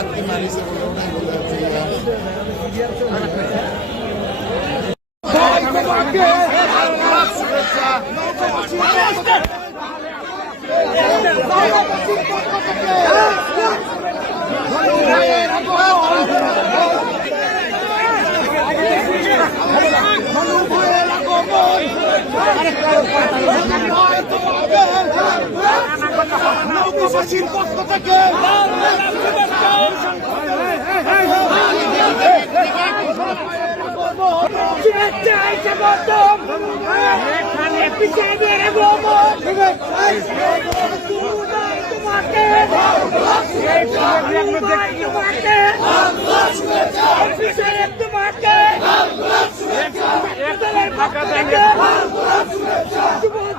লাত্তি মারিছে বলে ওটাই বলে নৌকাবাসীর পক্ষ থেকে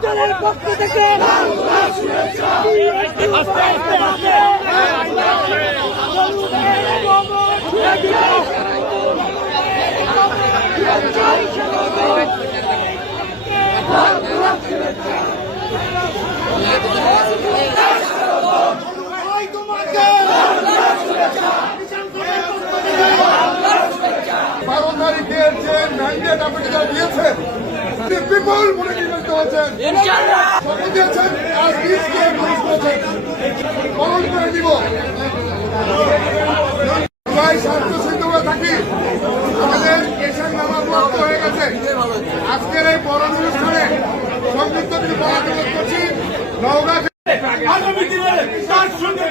দলের পক্ষ থেকে বারোধারীদের যে ম্যান্ডেট আপনি দিয়েছেন বিপুল মনে নির্মিত হয়েছেন শপথ দিয়েছেন আর বীজকে পালন করে দিব। সবাই শান্তশিষ্ট হয়ে থাকি। আমাদের এশিয়ান নামাজ বন্ধ হয়ে গেছে। আজকের এই বড় অনুষ্ঠানে সংযুক্ত বলাতে করছি নওগাঁ আগামী দিনে তার সঙ্গে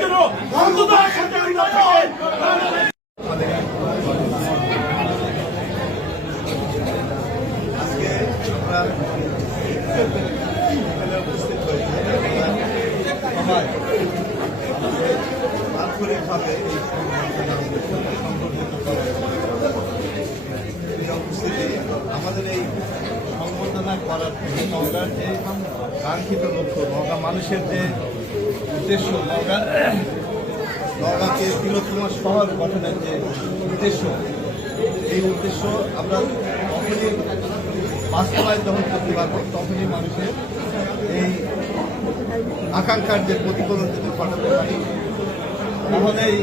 আন্তরিকভাবে উপস্থিতি আমাদের এই সংবর্ধনা করার নওগাঁর যে কাঙ্ক্ষিত লক্ষ্য, নওগাঁ মানুষের যে উদ্দেশ্য, নওগাঁকে বৃহত্তম শহর গঠনের যে উদ্দেশ্য, এই উদ্দেশ্য আমরা তখনই বাস্তবায়ন যখন করতে পারবো, তখনই মানুষের এই আকাঙ্ক্ষার যে প্রতিফলন যদি ঘটাতে পারি, তাহলেই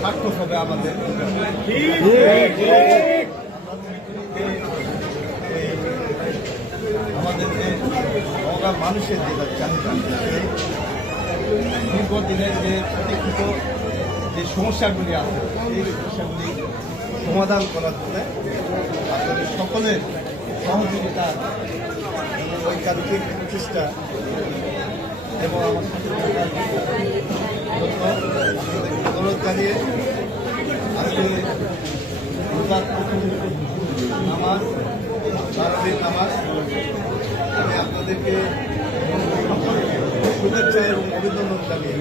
সার্থক হবে আমাদের। আমাদের যে নওগাঁ মানুষের যে চাহিদা, সেই দীর্ঘদিনের যে প্রতীক্ষিত যে সমস্যাগুলি আছে, এই সমস্যাগুলি সমাধান করার জন্য আপনাদের সকলের সহযোগিতা এবং ঐকান্তিক প্রচেষ্টা এবং আমার সাথে থাকার জন্য অনুরোধ জানিয়ে আজকে নামাজ, তারাবির নামাজ, আমি আপনাদেরকে শুভেচ্ছা এবং অভিনন্দন জানিয়ে